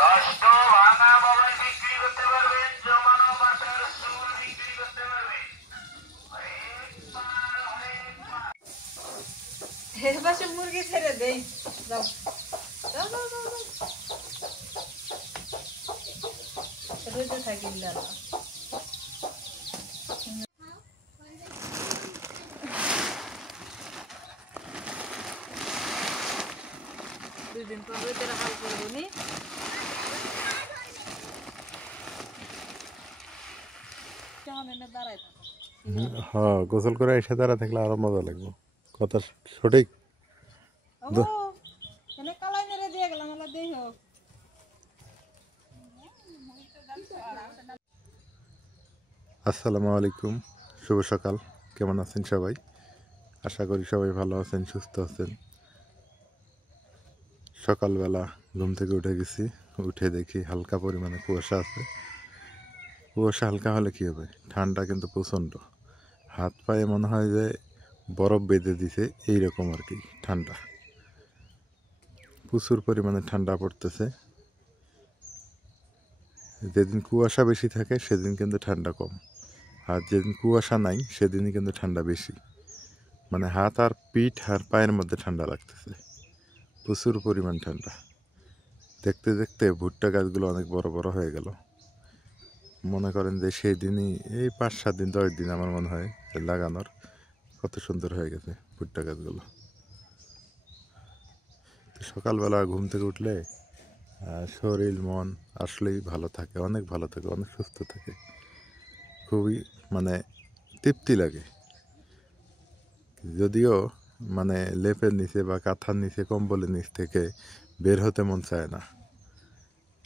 নষ্ট ভাঙা মোবাইল বিক্রি করতে পারবেন, জমানো মাথার চুল বিক্রি করতে পারবেন। এর পাশে মুরগি ছেড়ে দেই, যাও যাও যাও যাও রোদে থাকি না। দুদিন পর রোদের হাল করবো নি। দাঁড়ায় থাকো, হ্যাঁ, গোসল করে এসে দাঁড়া থাকলে আরো মজা লাগবে। কথা সঠিক। কালাই নেড়ে দিয়ে গেলাম, আমার দেহ আসসালামু আলাইকুম, শুভ সকাল। কেমন আছেন সবাই? আশা করি সবাই ভালো আছেন, সুস্থ আছেন। সকালবেলা ঘুম থেকে উঠে গেছি, উঠে দেখি হালকা পরিমাণে কুয়াশা আছে। কুয়াশা হালকা হলে কী হবে, ঠান্ডা কিন্তু প্রচণ্ড। হাত পায়ে মনে হয় যে বরফ বেঁধে দিছে, এইরকম আর কি ঠান্ডা। প্রচুর পরিমাণে ঠান্ডা পড়তেছে। যেদিন কুয়াশা বেশি থাকে সেদিন কিন্তু ঠান্ডা কম, আর যেদিন কুয়াশা নাই সেদিনই কিন্তু ঠান্ডা বেশি। মানে হাত আর পিঠ আর পায়ের মধ্যে ঠান্ডা লাগতেছে, প্রচুর পরিমাণ ঠান্ডা। দেখতে দেখতে ভুট্টা গাছগুলো অনেক বড় বড় হয়ে গেল। মনে করেন যে সেই দিনই, এই 5-7 দিন 10 দিন আমার মনে হয় লাগানোর, কত সুন্দর হয়ে গেছে ভুট্টা গাছগুলো। তো সকালবেলা ঘুম থেকে উঠলে শরীর মন আসলেই ভালো থাকে, অনেক ভালো থাকে, অনেক সুস্থ থাকে। খুবই মানে তৃপ্তি লাগে। যদিও মানে লেপের নিচে বা কাঁথার নিচে, কম্বলের নিচ থেকে বের হতে মন চায় না,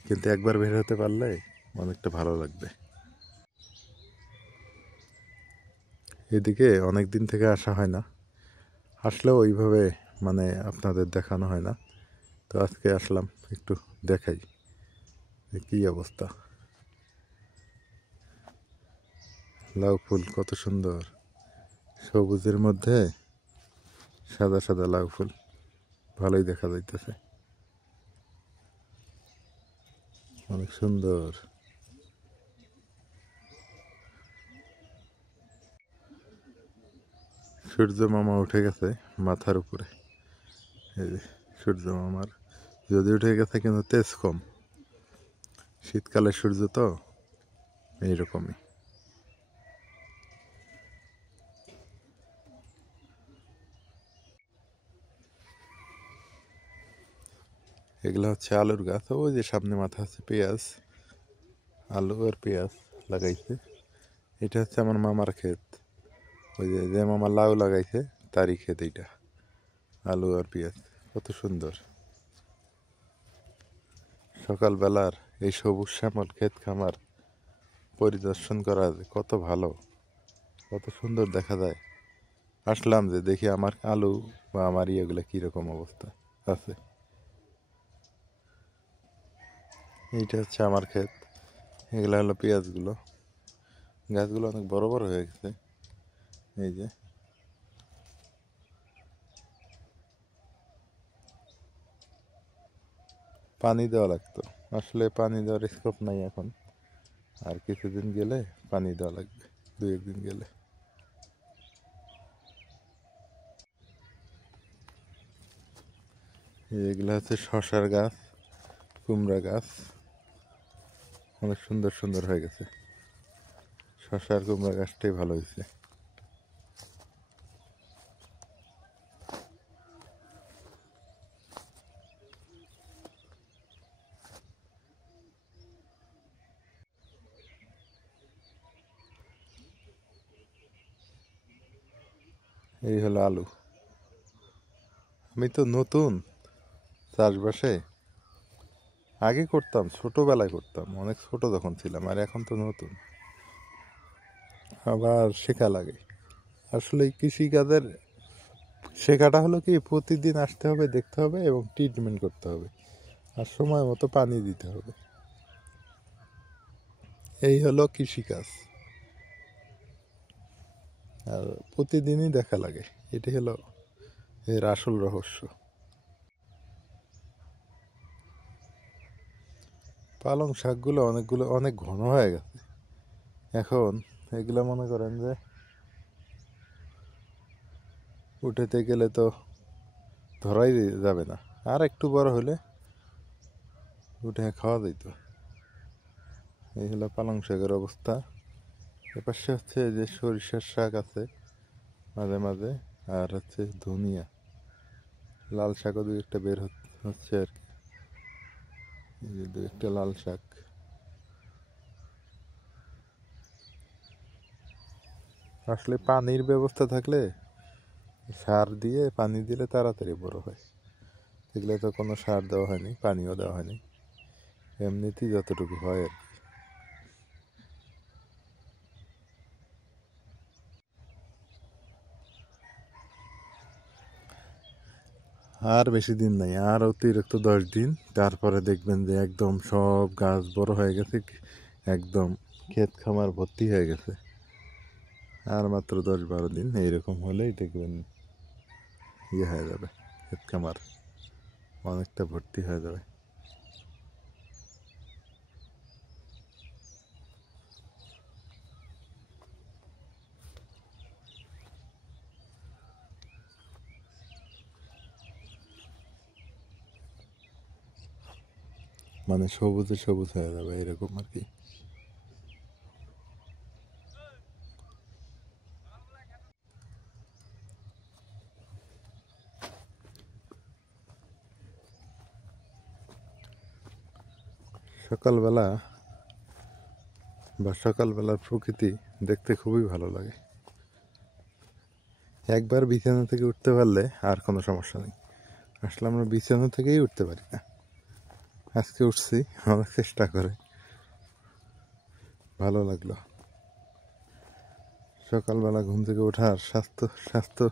কিন্তু একবার বের হতে পারলে অনেকটা ভালো লাগবে। এদিকে অনেক দিন থেকে আসা হয় না, আসলেও ওইভাবে মানে আপনাদের দেখানো হয় না। তো আজকে আসলাম, একটু দেখাই কী অবস্থা। লাউ ফুল কত সুন্দর, সবুজের মধ্যে সাদা সাদা লাউ ফুল, ভালোই দেখা যাইতেছে, অনেক সুন্দর। সূর্য মামা উঠে গেছে মাথার উপরে। এই যে সূর্য মামার যদি উঠে গেছে, কিন্তু তেজ কম। শীতকালের সূর্য তো এইরকমই। এগুলো হচ্ছে আলুর গাছ। ওই যে সামনে মাথা আছে পেঁয়াজ, আলু আর পেঁয়াজ লাগাইছে। এটা হচ্ছে আমার মামার ক্ষেত। ওই যে যে মামা লাউ লাগাইছে তারই ক্ষেত এইটা, আলু আর পেঁয়াজ। কত সুন্দর সকালবেলার এই সবুজ শ্যামল ক্ষেত খামার পরিদর্শন করা, কত ভালো, কত সুন্দর দেখা যায়। আসলাম যে দেখি আমার আলু বা আমার ইয়েগুলো কীরকম অবস্থা আছে। এইটা হচ্ছে আমার ক্ষেত, এগুলো হলো পেঁয়াজগুলো। গাছগুলো অনেক বড় বড় হয়ে গেছে। এই যে পানি দেওয়া লাগতো, আসলে পানি দেওয়ার স্কোপ নাই এখন। আর কিছুদিন গেলে পানি দেওয়া লাগবে, 2-1 দিন গেলে। এগুলো হচ্ছে শসার গাছ, কুমড়া গাছ, অনেক সুন্দর সুন্দর হয়ে গেছে। শসা আর কুমড়া গাছটাই ভালো হয়েছে। এই হলো আলু। আমি তো নতুন চাষবাসে, আগে করতাম, ছোটবেলায় করতাম, অনেক ছোট যখন ছিলাম, আর এখন তো নতুন, আবার শেখা লাগে। আসলে কৃষিকাজের শেখাটা হলো কি, প্রতিদিন আসতে হবে, দেখতে হবে এবং ট্রিটমেন্ট করতে হবে, আর সময় মতো পানি দিতে হবে। এই হলো কৃষিকাজ, আর প্রতিদিনই দেখা লাগে। এটি হলো এর আসল রহস্য। পালং শাকগুলো অনেকগুলো অনেক ঘন হয়ে গেছে এখন। এগুলো মনে করেন যে উঠাতে গেলে তো ধরাই যাবে না, আর একটু বড় হলে উঠে খাওয়া যেত। এই হলো পালং শাকের অবস্থা। এপাশে হচ্ছে যে সরিষার শাক আছে মাঝে মাঝে, আর হচ্ছে ধনিয়া, লাল শাকও দুই একটা বের হচ্ছে আর কি। এই যে দুই একটা লাল শাক। আসলে পানির ব্যবস্থা থাকলে সার দিয়ে পানি দিলে তাড়াতাড়ি বড় হয়। এগুলো তো কোনো সার দেওয়া হয়নি, পানিও দেওয়া হয়নি, এমনিতেই যতটুকু হয় আর কি। আর বেশি দিন নাই, আর অতিরিক্ত 10 দিন, তারপরে দেখবেন যে একদম সব গাছ বড় হয়ে গেছে, একদম ক্ষেত খামার ভর্তি হয়ে গেছে। আর মাত্র 10-12 দিন এইরকম হলেই দেখবেন ইয়ে হয়ে যাবে, ক্ষেত খামার অনেকটা ভর্তি হয়ে যাবে। মানে সবুজে সবুজ হয়ে যাবে এরকম আর কি। সকালবেলা বা সকালবেলার প্রকৃতি দেখতে খুবই ভালো লাগে। একবার বিছানা থেকে উঠতে পারলে আর কোনো সমস্যা নেই। আসলে আমরা বিছানা থেকেই উঠতে পারি না, আজকে উঠছি, অনেক চেষ্টা করে, ভালো লাগলো। সকালবেলা ঘুম থেকে ওঠার স্বাস্থ্য স্বাস্থ্য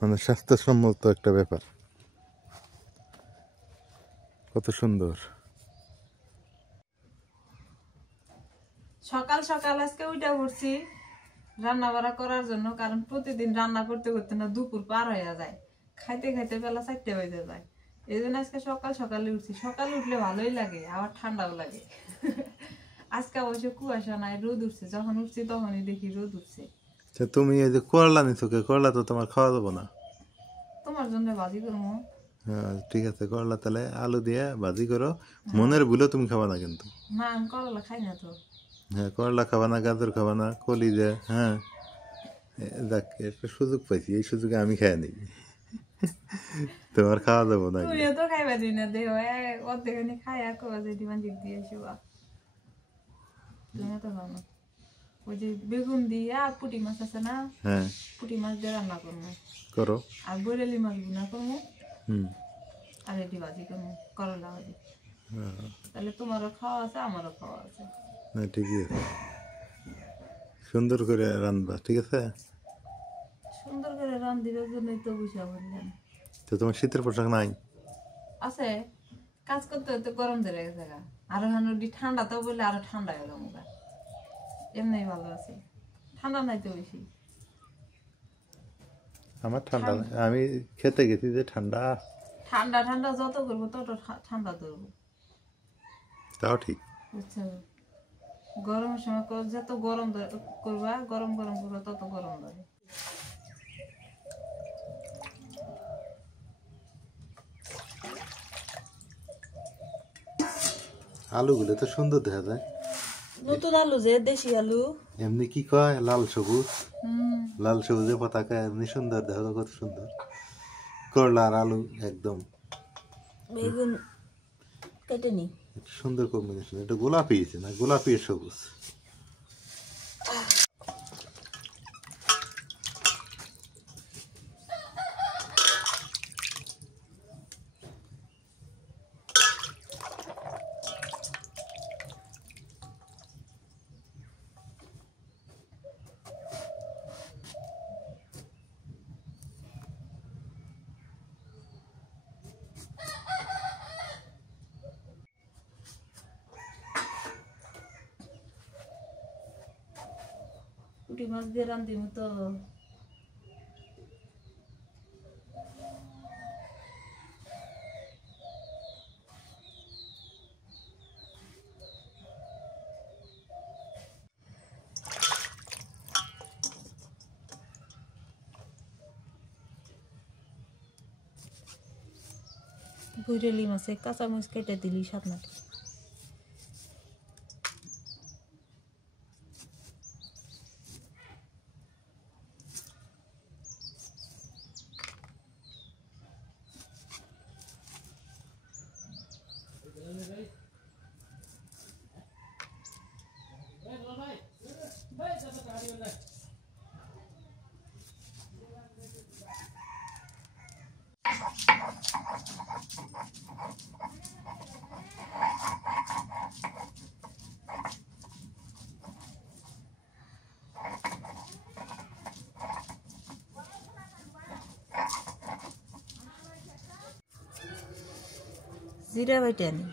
মানে স্বাস্থ্যসম্মত একটা ব্যাপার, কত সুন্দর। সকাল সকাল আজকে উঠে পড়ছি রান্না বাড়া করার জন্য, কারণ প্রতিদিন রান্না করতে করতে না দুপুর পার হয়ে যায়, খাইতে খাইতে বেলা 4টে বেজে যায়। এই জন্য আজকে সকাল সকালে উঠছি। সকালে উঠলে ভালোই লাগে, আবার ঠান্ডাও লাগে। আজকে অবশ্য কুয়াশা নাই, রোদ উঠছে। যখন উঠছি তখনই দেখি রোদ উঠছে। আচ্ছা, তুমি এই যে করলা নিছো, করলা তো তোমার খাওয়া যাবো না। তোমার জন্য ভাজি করবো। হ্যাঁ ঠিক আছে, করলা তাহলে আলু দিয়ে ভাজি করো। মনের ভুলে তুমি খাবা না কিন্তু। না, আমি করলা খাই না তো। হ্যাঁ, করলা খাবা না, গাজর খাবা না, কলিজা। হ্যাঁ, দেখ একটা সুযোগ পাইছি, এই সুযোগে আমি খাই নিই, তোমার খাওয়া যাবো না এগুলো। তুমিও তো খাইবা দিই না, দেহ অর্ধেকখানি খাই আর কবা যে ডিমান দিক দিয়ে শুবা। তুমিও তো খাও না। ওই যে বেগুন দিয়া পুঁটি মাছ আছে না, হ্যাঁ পুঁটি মাছ দিয়ে রান্না করবো, করো। আর বরেলি মাছ ভুনা করবো, হুম। আর এটি ভাজি করবো, করলা ভাজি। তাহলে তোমারও খাওয়া আছে, আমারও খাওয়া আছে। না ঠিকই আছে, সুন্দর করে রান্না, ঠিক আছে। সুন্দর করে রান্ধিবার জন্যই তো বসে বললাম। তো তোমার শীতের পোশাক নাই? আছে, কাজ করতে করতে গরম ধরে গেছে গা। আরো হানুটি ঠান্ডা তো বললে আরো ঠান্ডা গেল মুখা। এমনি ভালো আছে, ঠান্ডা নাই তো বেশি। আমার ঠান্ডা, আমি খেতে গেছি যে ঠান্ডা। ঠান্ডা ঠান্ডা যত করবো তত ঠান্ডা ধরবো, তাও ঠিক। বুঝছো। গরমের সময় যত গরম করবা, গরম গরম করবা তত গরম ধরে। আলুগুলো তো সুন্দর দেখা যায়। নতুন আলু যে দেশি আলু, এমনি কি কয় লাল সবুজ, হুম, লাল সবুজের পতাকা এমনি সুন্দর দেখা যায়, কত সুন্দর। করলা আর আলু একদম বেগুন কেটে নি। একটা সুন্দর কম্বিনেশন। এটা গোলাপি আছে না, গোলাপি আর সবুজ। পুঁটি মাছ দিয়ে রান্ধিমু তো। কুইরেলি মাছে কাঁচামরিচ কেটে দিলি স্বাদ মতো। জিরা বাইটে আনি।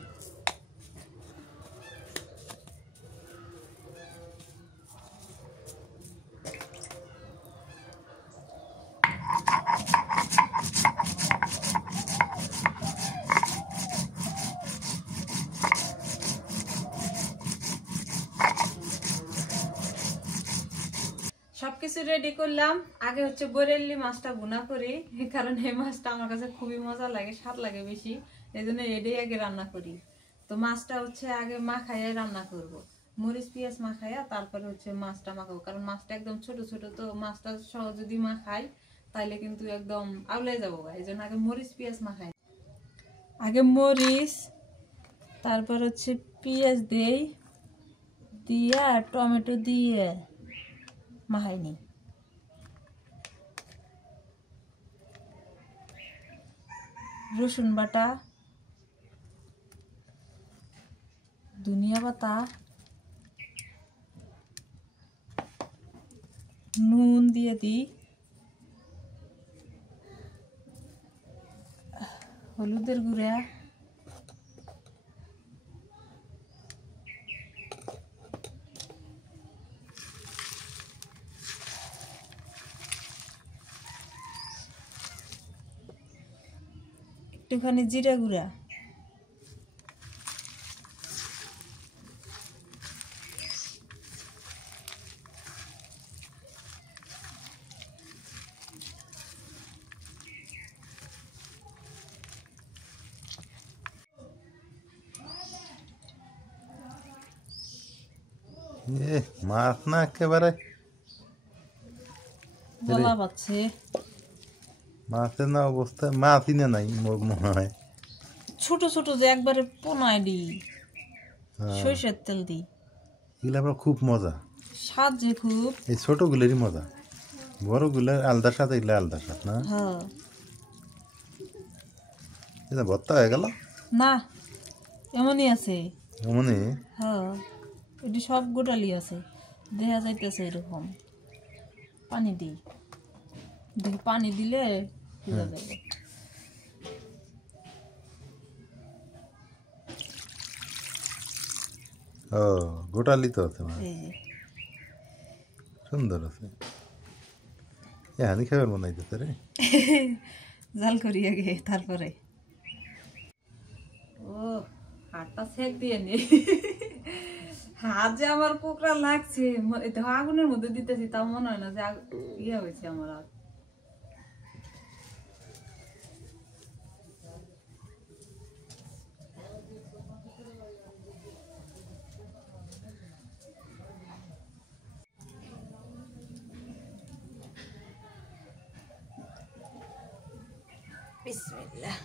সবকিছু রেডি করলাম। আগে হচ্ছে বরেলি মাছটা ভুনা করি, কারণ এই মাছটা আমার কাছে খুবই মজা লাগে, স্বাদ লাগে বেশি, এই জন্য এটাই আগে রান্না করি। তো মাছটা হচ্ছে আগে মাখাইয়া রান্না করব, মরিচ পেঁয়াজ মাখাইয়া তারপরে হচ্ছে মাছটা মাখাবো, কারণ মাছটা একদম ছোট ছোট, তো মাছটা সহ যদি মাখাই তাইলে কিন্তু একদম আউলাই যাবো, এই জন্য আগে মরিচ পেঁয়াজ মাখাই। আগে মরিচ, তারপর হচ্ছে পেঁয়াজ দেই, দিয়ে টমেটো দিয়ে মাখাইনি। রসুন বাটা, ধনিয়া পাতা, নুন দিয়ে দিই, হলুদের গুঁড়া, একটুখানি জিরা গুঁড়া, মাছ না একেবারে গলা পাচ্ছে। মাছের না অবস্থা, মাছই না নাই মোর মনে হয়। ছোট ছোট যে একবারে পোনায় দিই, সরিষার তেল দিই, এগুলো আবার খুব মজা, স্বাদ যে খুব। এই ছোটগুলোরই মজা, বড়গুলোর আলাদা স্বাদ, এগুলো আলাদা স্বাদ না। হ্যাঁ, এটা ভর্তা হয়ে গেল না এমনই আছে। এমনই। হ্যাঁ, এটি সব গোটালি আছে, দেখা যাইতেছে এরকম। পানি দিই, দেখি পানি দিলে বোঝা যাবে। ও গোটালি তো আছে, এই যে সুন্দর আছে। হানি খাবার বানাইতেছে রে, জাল করি আগে, তারপরে ও হাতটা সেক দিয়ে নি। হাত যে আমার কোকড়া লাগছে, আগুনের মধ্যে দিতেছি, তাও মনে হয় না যে ইয়ে হয়েছে আমার হাত। বিসমিল্লাহ।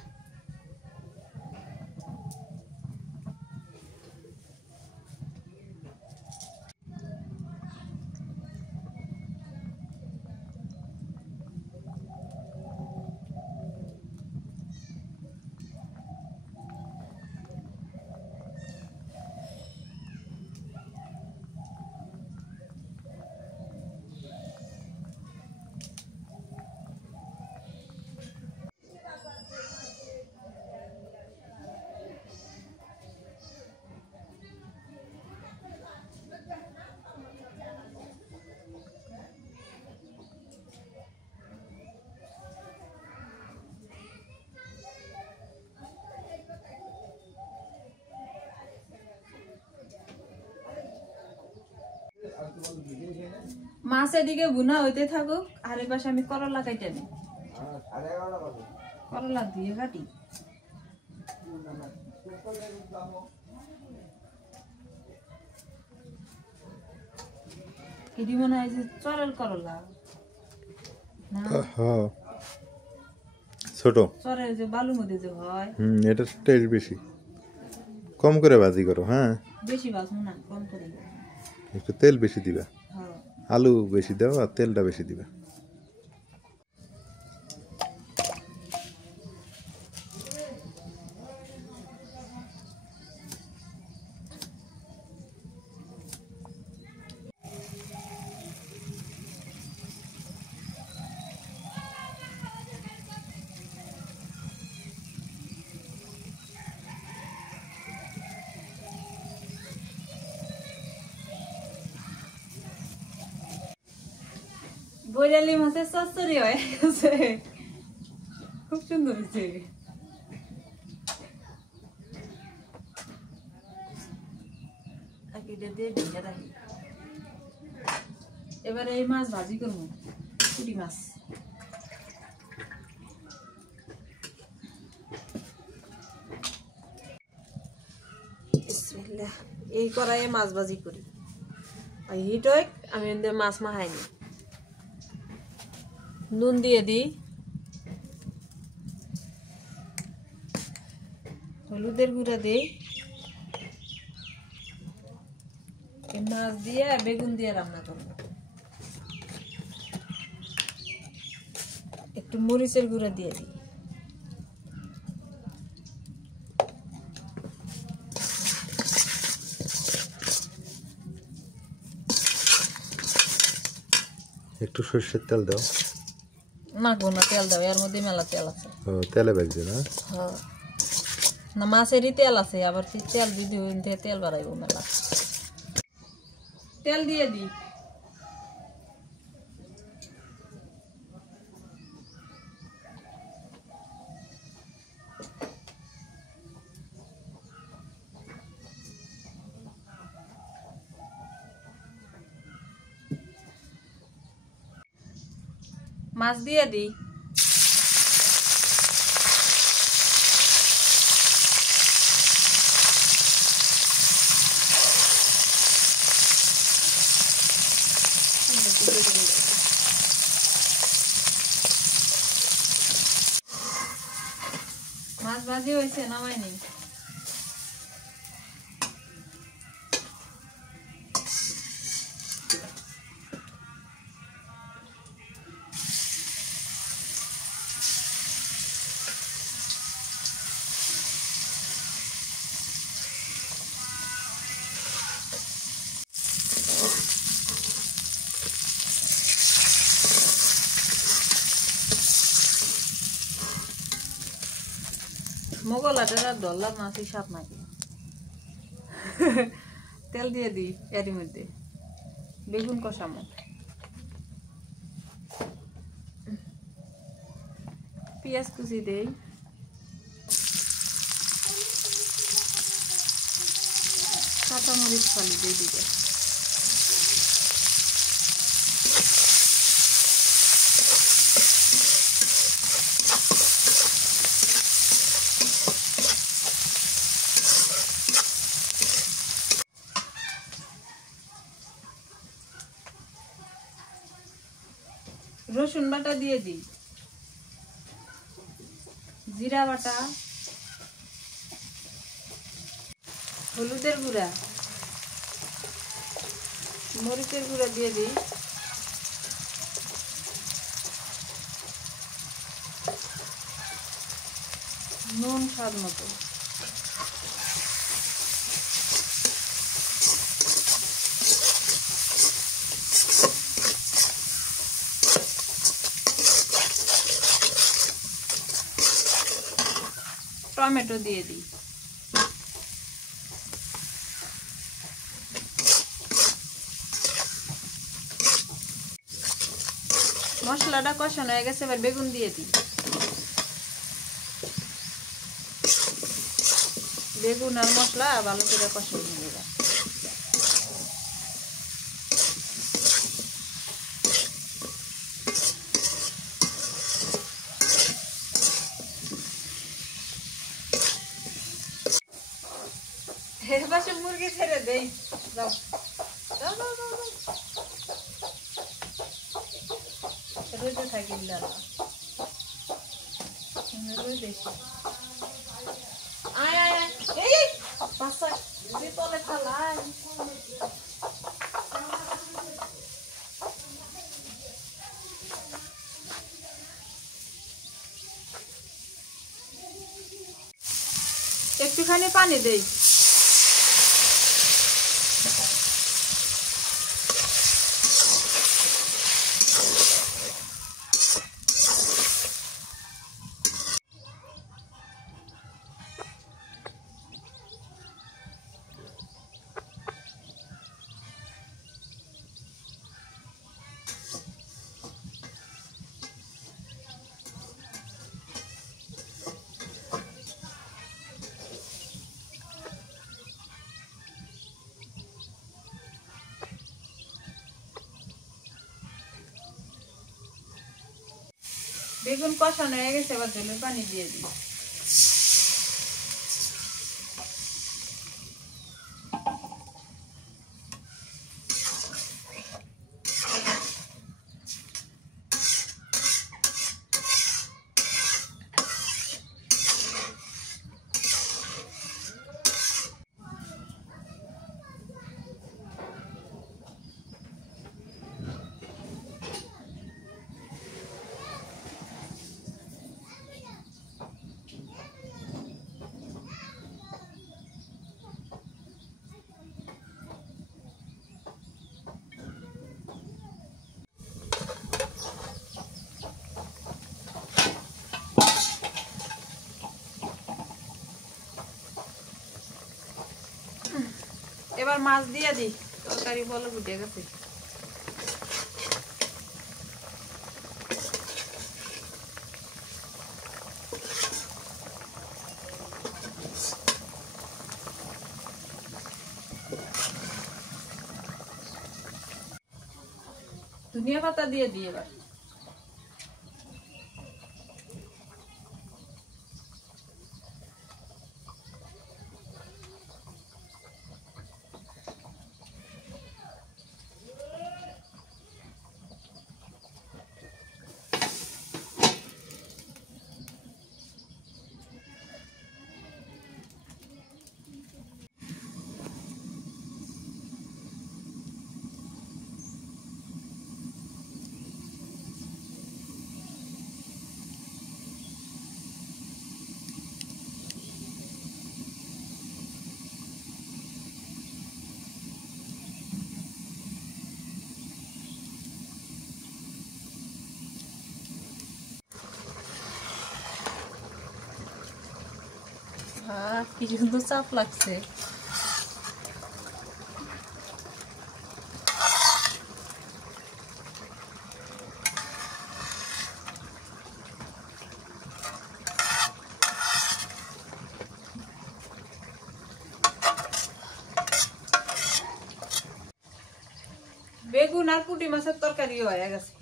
মাছ এদিকে ভুনা হইতে থাকুক, আর এই পাশে আমি করলা কাইটে নিই, করলা দিয়ে কাটি। এটি মনে হয় যে চরের করলা না, হ্যাঁ ছোট। চরের যে বালুর মধ্যে যে হয়। এটা টেস্ট বেশি। কম করে ভাজি করো, হ্যাঁ বেশি বাজবো না, কম করে। একটু তেল বেশি দিবা, হ্যাঁ আলু বেশি দাও আর তেলটা বেশি দিবা। বৈরালি মাছের চচ্চড়ি হয়ে গেছে, খুব সুন্দর হয়েছে। এবারে এই মাছ ভাজি করবো, পুঁটি মাছ। এই কড়াইয়ে মাছ ভাজি করি, হিট হয়। আমি মাছ মাখাইনি, নুন দিয়ে দিই, হলুদের গুঁড়া দিই, মাছ দিয়ে বেগুন দিয়ে রান্না করবো। একটু মরিচের গুঁড়া দিয়ে দিই, একটু সরষের তেল দাও। না গো না, তেল দাও, এর মধ্যে মেলা তেল আছে। তেলে ভাজবে না? হ্যাঁ, না মাছেরই তেল আছে, আবার তেল যদি তেল বাড়াইব মেলা। তেল দিয়ে দিই, মাছ দিয়ে দিই, মাছ ভাজি হয়েছে, নামাই নেই। মোগলাটা ডলার মাছই সাপ নাকি। তেল দিয়ে দিই এর মধ্যে, বেগুন কষামো, পেঁয়াজ কুচি দেই, কাঁচামরিচ ফালি দিয়ে দিতে, রসুন বাটা দিয়ে দিই, জিরা বাটা, হলুদের গুঁড়া, মরিচের গুঁড়া দিয়ে দিই, নুন স্বাদ মতো, টমেটো দিয়ে দিই, মশলাটা কষানো হয়ে গেছে, এবার বেগুন দিয়ে দিই, বেগুন আর মশলা ভালো করে কষিয়ে নিয়ে যায়। এবার সে মুরগি ছেড়ে দেই যাও যাও যাও যাও যাও। রোদে থাকি লালা রোদে আয় আয় আয় এই পাশা যে তলে খালাই একটুখানি পানি দেই বেগুন কষানো হয়ে গেছে এবার জলের পানি দিয়ে দিই এবার মাছ দিয়ে দিই তরকারি বলে ফুটে গেছে ধনিয়া পাতা দিয়ে দিই এবার কি সুন্দর চাপ লাগছে বেগুন আর পুঁটি মাছের তরকারি হয়ে গেছে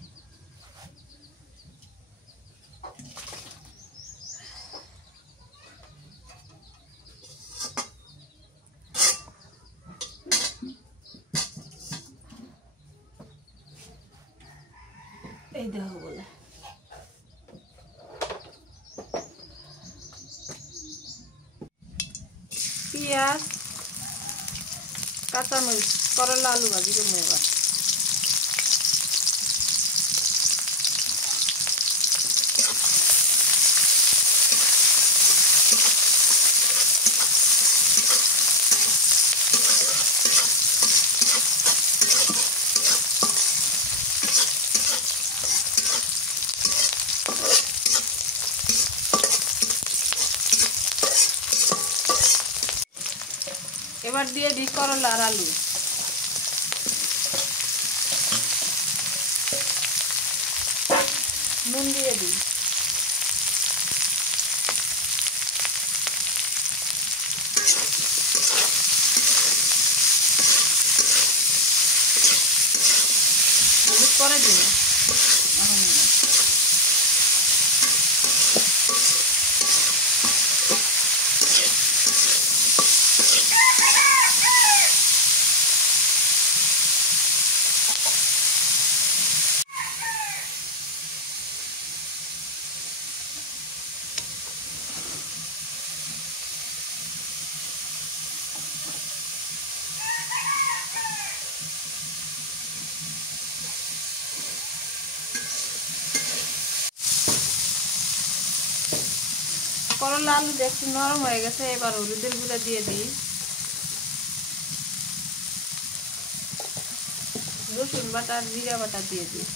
এই দেখো বলে পেঁয়াজ কাঁচামরিচ করলা আলু ভাজি করবো এবার এবার দিয়ে দিই করলা আর আলু নুন দিয়ে দিই পরে দিই করলা আলু একটু নরম হয়ে গেছে, এবার হলুদের গুঁড়া দিয়ে দিই, রসুন বাটা আর জিরা বাটা দিয়ে দিই।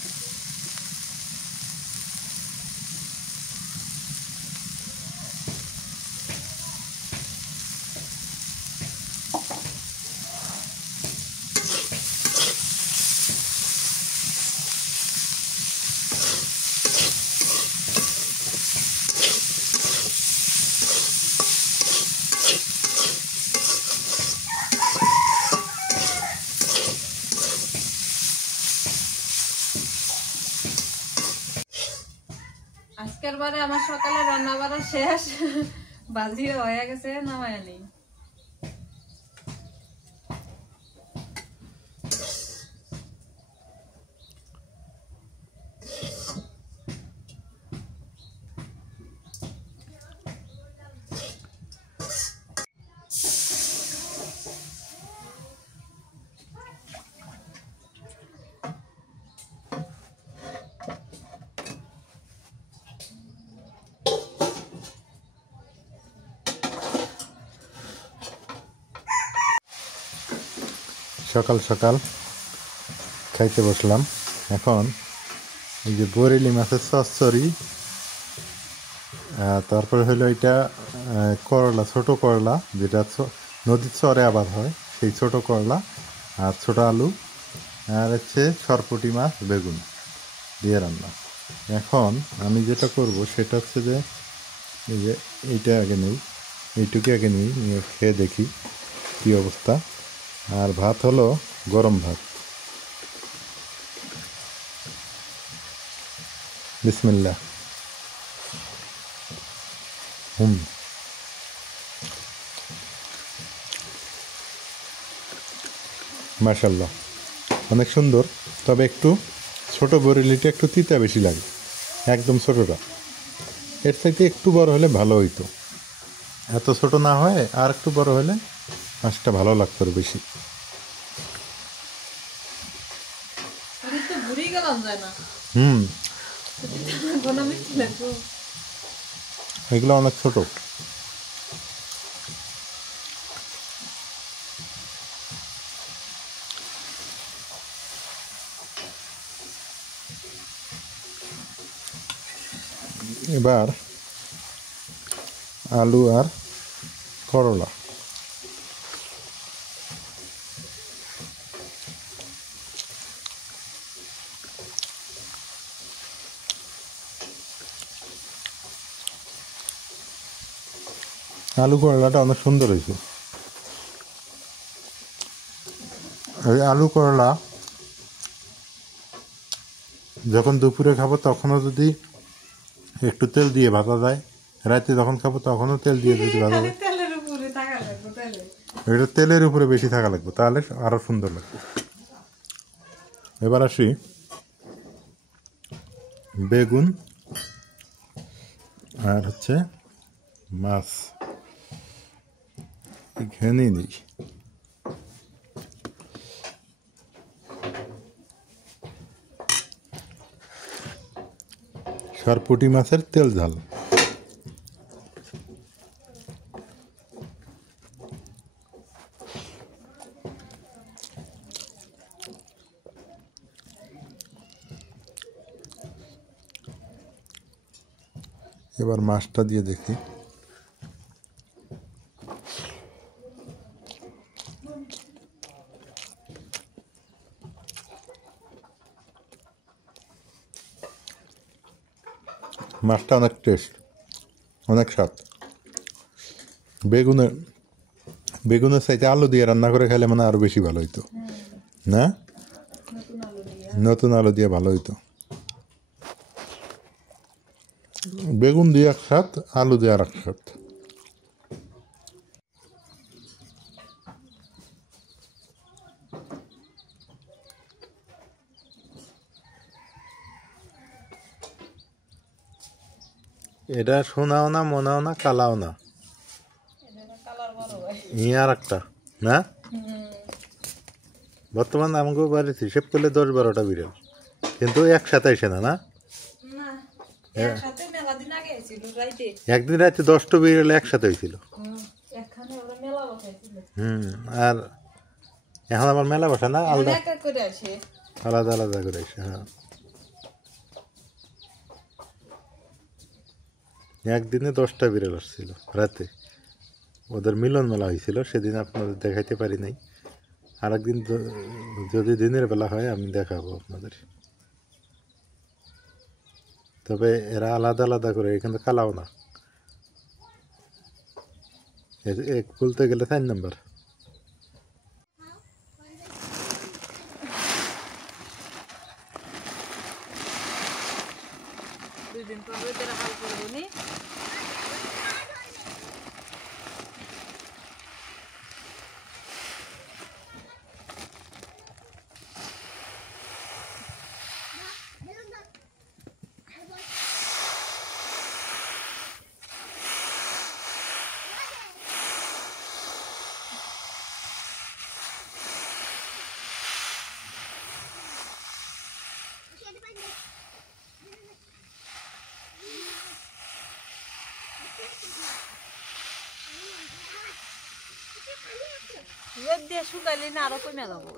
আজকের বারে আমার সকালে রান্না বাড়া শেষ, বাজিও হয়ে গেছে, নামায় নেই। সকাল সকাল খাইতে বসলাম। এখন এই যে বরেলি মাছের চচ্চড়ি, তারপরে হলো এটা করলা, ছোট করলা যেটা নদীর চরে আবাদ হয়, সেই ছোট করলা আর ছোট আলু, আর হচ্ছে সরপুঁটি মাছ বেগুন দিয়ে রান্না। এখন আমি যেটা করব সেটা হচ্ছে যে এই যে এইটা আগে নেই, এইটুকু আগে নিই, নিয়ে খেয়ে দেখি কী অবস্থা। আর ভাত হলো গরম ভাত। বিসমিল্লাহ। মাশাল্লাহ, অনেক সুন্দর। তবে একটু ছোট বরেলিটা একটু তিতা বেশি লাগে, একদম ছোটটা। এর থেকে একটু বড় হলে ভালো হইতো, এত ছোট না হয় আর একটু বড় হলে মাছটা ভালো লাগতো বেশি। এগুলো অনেক ছোট। এবার আলু আর করলা, আলু করলাটা অনেক সুন্দর হয়েছে। ওই আলু করলা যখন দুপুরে খাবো তখনও যদি একটু তেল দিয়ে ভাজা যায়, রাতে যখন খাবো তখনও তেল দিয়ে যদি ভাজা যায়, এটা তেলের উপরে বেশি থাকা লাগবে, তাহলে আরো সুন্দর লাগবে। এবার আসি বেগুন আর হচ্ছে মাছ এখানে নেই। সরপুঁটি মাছের তেল ঝাল। এবার মাছটা দিয়ে দেখি। মাছটা অনেক টেস্ট, অনেক স্বাদ। বেগুনের চাইতে আলু দিয়ে রান্না করে খেলে মানে আরো বেশি ভালো হইতো না? নতুন আলু দিয়ে ভালো হইতো। বেগুন দিয়ে এক স্বাদ, আলু দিয়ে আর এক স্বাদ। এটা শোনাও না, মনাও না, কালাও না, আর একটা না। বর্তমানে আমাকে বাড়িতে হিসেব করলে 10-12টা বিড়াল, কিন্তু একসাথে এসে না। না একসাথে মেলা দিন আগে ছিল রাইতে একদিন রাতে 10টা বিড়াল একসাথে হয়েছিল। এখানে ওরা মেলা বসাইছিল আর এখন আবার মেলা বসে না, আলাদা এক এক করে আসে আলাদা আলাদা করে এসে। হ্যাঁ, একদিনে 10টা বিড়াল আসছিল রাতে। ওদের মিলন মেলা হয়েছিল, সেদিন আপনাদের দেখাইতে পারি নাই। আর একদিন যদি দিনের বেলা হয় আমি দেখাবো আপনাদের। তবে এরা আলাদা আলাদা করে, কিন্তু কালাও না, বলতে গেলে 4 নম্বর। দুই দিন পর রোদের হাল করবো নি রোদ দিয়ে শুকাইলে না আরো কমে যাবো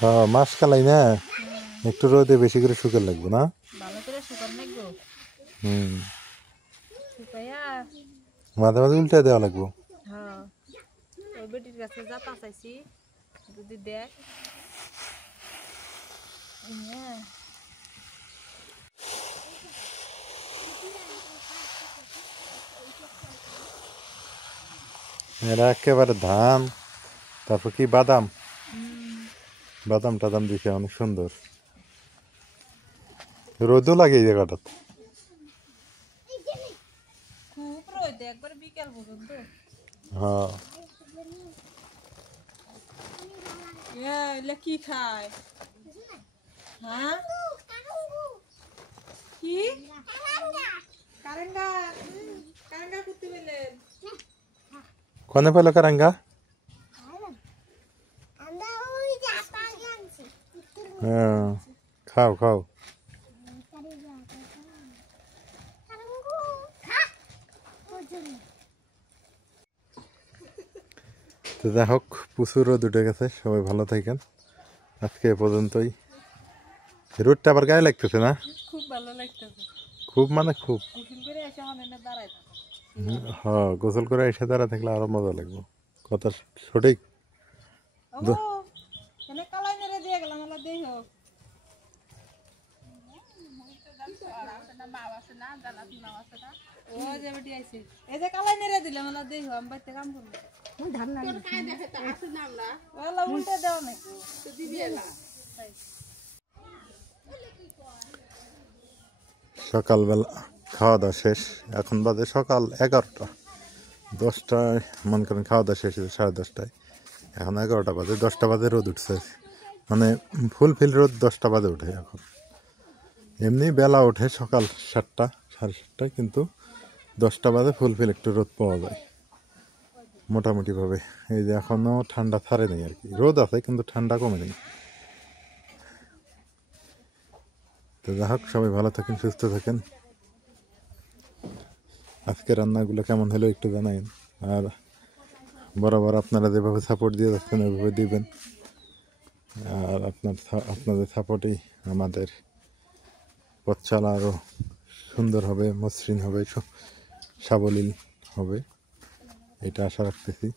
হ্যাঁ, মাছ কালাই না, একটু রোদে বেশি করে শুকান লাগবে না। ভালো করে শুকান লাগবো শুকাইয়া মাঝে মাঝে উল্টে দেওয়া লাগবো। হ্যাঁ ওই বেটির কাছে যা চাইছি যদি দেখ এরা একেবারে ধান, তারপর কি বাদাম বাদাম টাদাম দিছে, অনেক সুন্দর। রোদও লাগে এই জায়গাটাতে। খুব রোদ একবার বিকেল পর্যন্ত হ্যাঁ, এলে কি খায় হ্যাঁ কি কারেঙ্গা কারেঙ্গা করতে পেলেন কনে পেলো কারাঙ্গা? হ্যাঁ, খাও খাও। তো যাই হোক, প্রচুর রোদ উঠে গেছে। সবাই ভালো থাকেন, আজকে এ পর্যন্তই। রোদটা আবার গায়ে লাগতেছে না? খুব ভালো লাগতেছে, খুব মানে খুব। গোসল করে এসে অনেক দাঁড়ায় থাকো। হ্যাঁ, গোসল করে এসে দাঁড়া থাকলে আরো মজা লাগবে। কথা সঠিক। ও এনে কালাই মেরে দিয়ে গেলাম আলা দেই হোক ও যে বেটি আইছে এই যে কালাই মেরে দিলাম আলা দেই হোক আমি বাইতে কাম করব ধান না খাই দেখে তো আসে না আমরা ওলা উল্টে দাও নাকি তো দিবি না সকালবেলা খাওয়া দাওয়া শেষ, এখন বাজে সকাল 11টা। 10টায় মনে করেন খাওয়া দাওয়া শেষ হয়েছে 10:30টায়, এখন 11টা বাজে। 10টা বাজে রোদ উঠছে, মানে ফুলফিল রোদ 10টা বাজে উঠে। এখন এমনি বেলা ওঠে সকাল 7টা 7:30টায়, কিন্তু 10টা বাজে ফুলফিল একটু রোদ পাওয়া যায় মোটামুটিভাবে। এই যে এখনও ঠান্ডা ছাড়ে নেই আর কি, রোদ আছে কিন্তু ঠান্ডা কমে নেই। তো যাই হোক, সবাই ভালো থাকেন, সুস্থ থাকেন। আজকে রান্নাগুলো কেমন হলো একটু জানাইন। আর বরাবর আপনারা যেভাবে সাপোর্ট দিয়ে যাচ্ছেন ওইভাবে দিবেন। আর আপনাদের সাপোর্টেই আমাদের পথ চলা আরও সুন্দর হবে, মসৃণ হবে, সাবলীল হবে, এটা আশা রাখতেছি।